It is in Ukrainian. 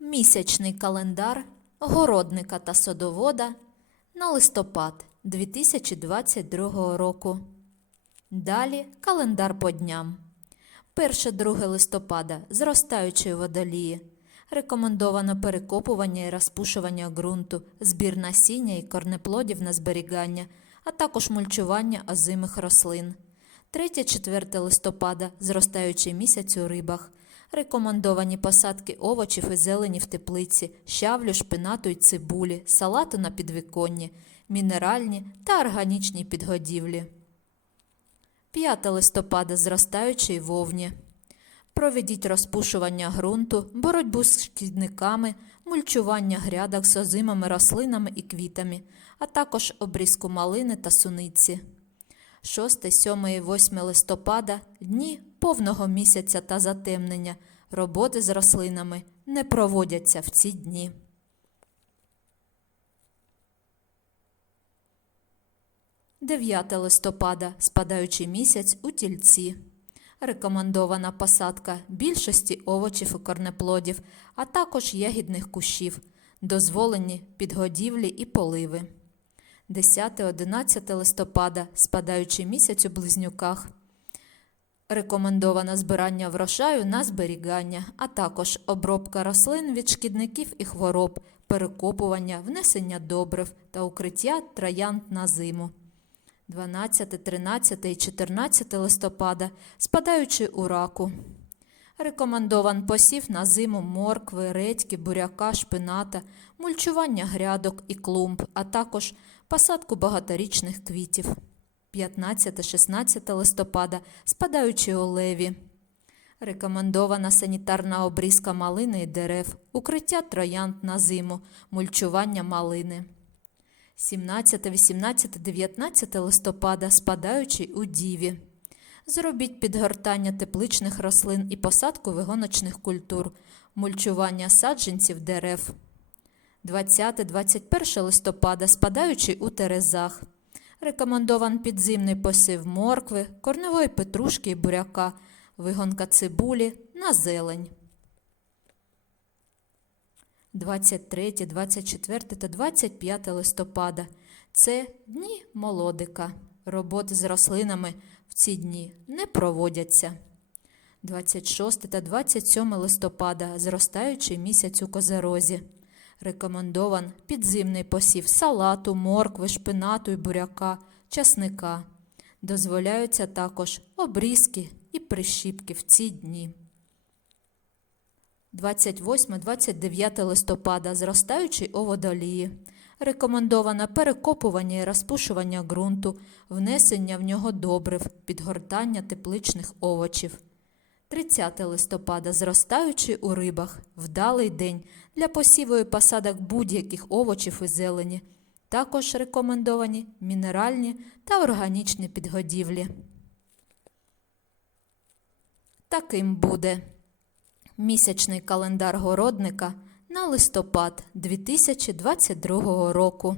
Місячний календар городника та садовода на листопад 2022 року. Далі календар по дням. 1-2 листопада зростаючої водолії. Рекомендовано перекопування і розпушування ґрунту, збір насіння і корнеплодів на зберігання, а також мульчування озимих рослин. 3-4 листопада зростаючий місяць у рибах. Рекомендовані посадки овочів і зелені в теплиці, щавлю, шпинату й цибулі, салату на підвіконні, мінеральні та органічні підгодівлі. 5 листопада зростаючий вовні. Проведіть розпушування ґрунту, боротьбу з шкідниками, мульчування грядок з озимими рослинами і квітами, а також обрізку малини та суниці. 6, 7 і 8 листопада дні повного місяця та затемнення. Роботи з рослинами не проводяться в ці дні. 9 листопада спадаючий місяць у тільці. Рекомендована посадка більшості овочів і корнеплодів, а також ягідних кущів, дозволені підгодівлі і поливи. 10-11 листопада спадаючий місяць у близнюках. Рекомендовано збирання врожаю на зберігання, а також обробка рослин від шкідників і хвороб, перекопування, внесення добрив та укриття троянд на зиму. 12, 13 і 14 листопада спадаючи у раку. Рекомендован посів на зиму моркви, редьки, буряка, шпината, мульчування грядок і клумб, а також посадку багаторічних квітів. 15-16 листопада спадаючи у леві. Рекомендована санітарна обрізка малини і дерев, укриття троянд на зиму, мульчування малини. 17, 18, 19 листопада спадаючий у Діві. Зробіть підгортання тепличних рослин і посадку вигоночних культур, мульчування саджанців дерев. 20-21 листопада спадаючий у Терезах. Рекомендован підзимний посів моркви, корневої петрушки і буряка, вигонка цибулі на зелень. 23, 24 та 25 листопада це дні молодика. Роботи з рослинами в ці дні не проводяться. 26 та 27 листопада зростаючий місяць у козерозі. Рекомендован підзимний посів салату, моркви, шпинату і буряка, часника. Дозволяються також обрізки і прищіпки в ці дні. 28-29 листопада зростаючий у водолії. Рекомендовано перекопування і розпушування ґрунту, внесення в нього добрив, підгортання тепличних овочів. 30 листопада зростаючий у рибах, вдалий день для посіву і посадок будь-яких овочів і зелені. Також рекомендовані мінеральні та органічні підгодівлі. Таким буде місячний календар городника на листопад 2022 року.